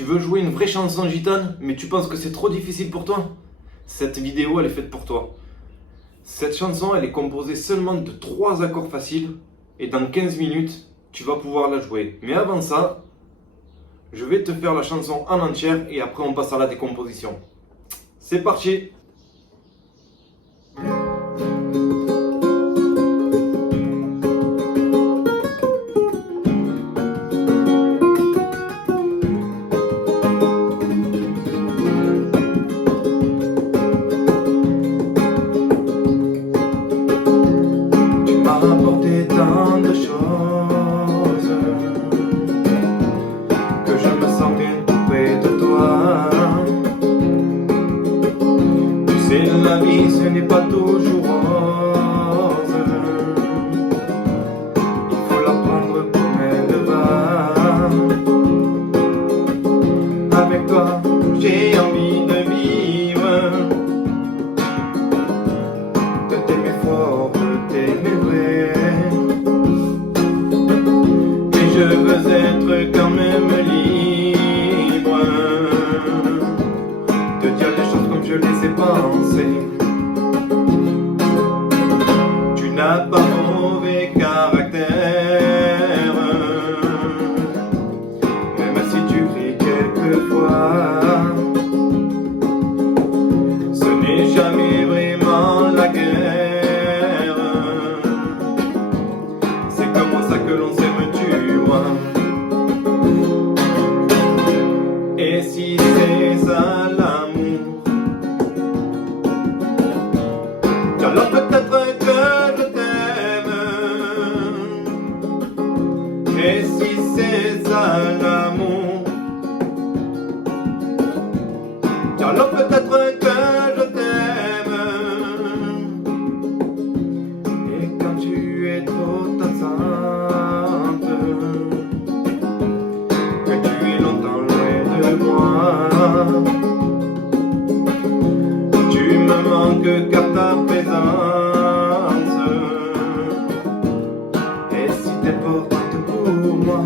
Tu veux jouer une vraie chanson gitane, mais tu penses que c'est trop difficile pour toi? Cette vidéo, elle est faite pour toi. Cette chanson, elle est composée seulement de 3 accords faciles, et dans 15 minutes, tu vas pouvoir la jouer. Mais avant ça, je vais te faire la chanson en entière, et après on passe à la décomposition. C'est parti! Apporter tant de choses que je me sens bien tout près de toi. Tu sais, la vie ce n'est pas toujours rose. Il faut la prendre comme elle va. Avec toi, j'ai envie de vivre, de t'aimer fort, de t'aimer vrai. Je veux être quand même libre de dire les choses comme je les ai pensées. Tu n'as pas mauvais caractère, même si tu cries quelquefois. Ce n'est jamais vraiment la guerre, c'est comme ça que l'on s'aime. Et si c'est ça l'amour, alors peut-être que je t'aime. Et si c'est ça l'amour, alors peut-être que je t'aime. Et quand tu es trop absente, que tu es longtemps loin de moi, tu me manques car ta présence est si importante pour moi.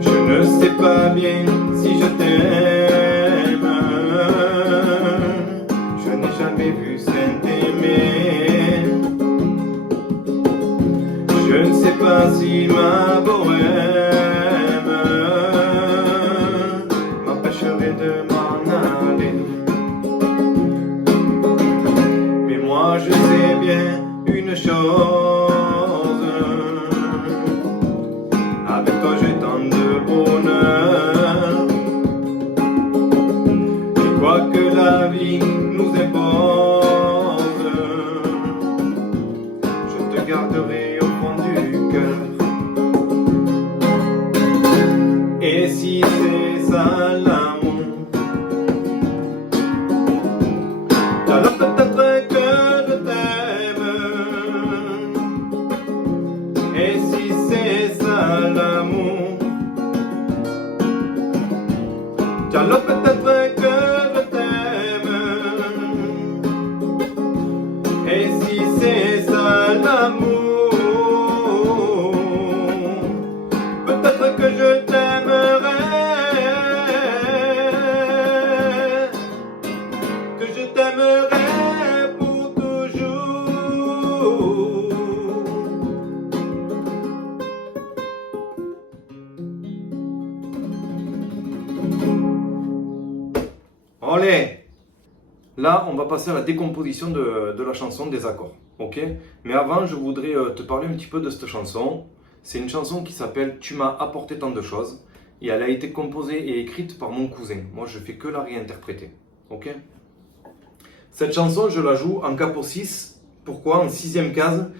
Je ne sais pas bien si je t'aime, je n'ai jamais vu s'aimer. Je ne sais pas si ma bohème m'empêcherait de m'en aller. Mais moi je sais bien une chose, avec toi j'ai tant de bonheur. Et quoi que la vie nous impose, je te garderai au fond du cœur. Et si c'est ça l'amour, alors peut-être que je t'aime. Et si c'est ça l'amour, alors peut-être que je t'aime. Et si c'est ça l'amour, peut-être que je t'aimerai, que je t'aimerai pour toujours. Allez! Là, on va passer à la décomposition de la chanson, des accords, ok? Mais avant, je voudrais te parler un petit peu de cette chanson. C'est une chanson qui s'appelle « Tu m'as apporté tant de choses » et elle a été composée et écrite par mon cousin. Moi, je fais que la réinterpréter, ok? Cette chanson, je la joue en capo 6. Pourquoi? En 6e case.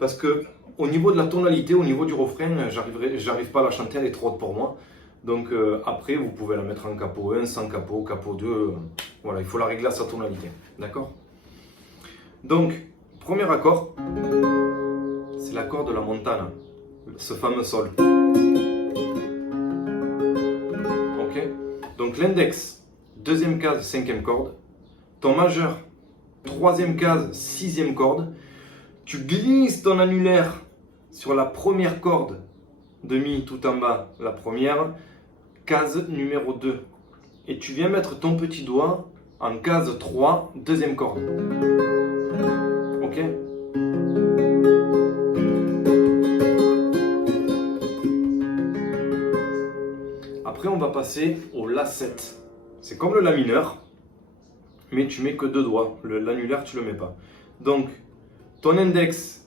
Parce que au niveau de la tonalité, au niveau du refrain, j'arrive pas à la chanter, elle est trop haute pour moi. Donc après, vous pouvez la mettre en capo 1, sans capo, capo 2. Voilà, il faut la régler à sa tonalité. D'accord? Donc, premier accord, c'est l'accord de la montana, ce fameux sol. Ok? Donc l'index, 2e case, 5e corde. Ton majeur, 3e case, 6e corde. Tu glisses ton annulaire sur la première corde demi tout en bas, la première, case numéro 2. Et tu viens mettre ton petit doigt en case 3, deuxième corde. Ok? Après, on va passer au La 7. C'est comme le La mineur, mais tu mets que 2 doigts. L'annulaire, tu ne le mets pas. Donc, ton index,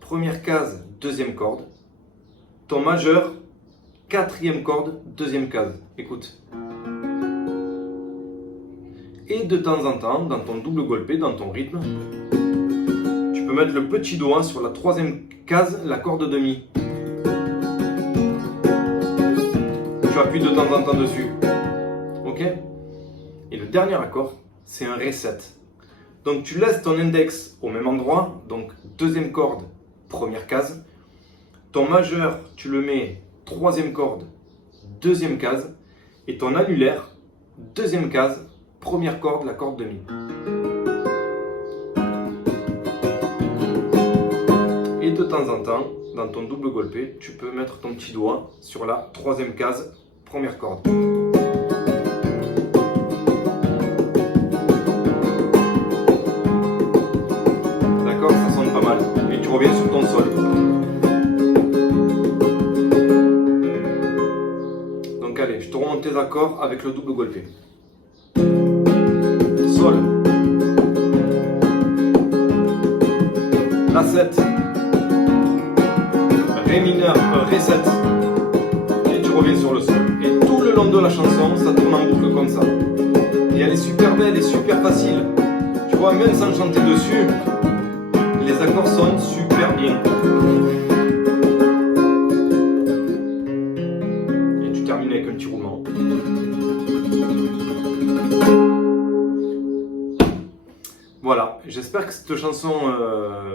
première case, deuxième corde. Ton majeur, quatrième corde, deuxième case. Écoute. Et de temps en temps, dans ton double golpé, dans ton rythme, tu peux mettre le petit doigt sur la troisième case, la corde demi. Tu appuies de temps en temps dessus. Ok? Et le dernier accord, c'est un Ré 7. Donc tu laisses ton index au même endroit, donc deuxième corde, première case. Ton majeur, tu le mets troisième corde, deuxième case. Et ton annulaire, deuxième case, première corde, la corde demi. Et de temps en temps, dans ton double golpé, tu peux mettre ton petit doigt sur la troisième case, première corde. D'accord, ça sonne pas mal. Et tu reviens sur ton sol. Donc allez, je te remonte tes accords avec le double golpé. Sol. La 7. Ré mineur, Ré 7. Et tu reviens sur le sol. Et tout le long de la chanson, ça tourne en boucle comme ça. Et elle est super belle et super facile. Tu vois, même sans chanter dessus, les accords sonnent super bien. Et tu termines avec un petit roulement. Voilà, j'espère que cette chanson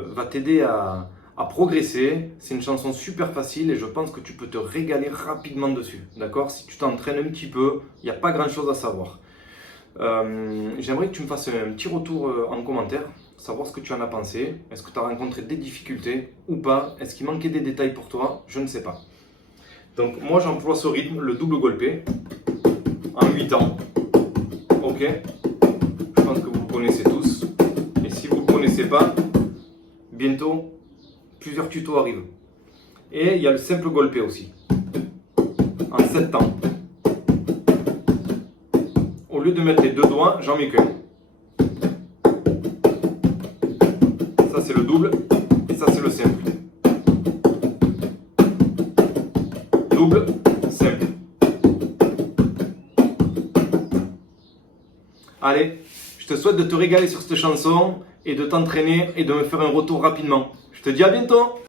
va t'aider à progresser. C'est une chanson super facile et je pense que tu peux te régaler rapidement dessus. D'accord? Si tu t'entraînes un petit peu, il n'y a pas grand chose à savoir. J'aimerais que tu me fasses un petit retour en commentaire, savoir ce que tu en as pensé. Est-ce que tu as rencontré des difficultés ou pas? Est-ce qu'il manquait des détails pour toi? Je ne sais pas. Donc moi j'emploie ce rythme, le double golpé, en 8 temps. Ok? Je pense que vous le connaissez tous. Et si vous ne le connaissez pas, bientôt plusieurs tutos arrivent. Et il y a le simple golpé aussi, en 7 temps. Au lieu de mettre les 2 doigts, j'en mets qu'un. Ça c'est le double et ça c'est le simple. Double, simple. Allez, je te souhaite de te régaler sur cette chanson et de t'entraîner et de me faire un retour rapidement. Je te dis à bientôt!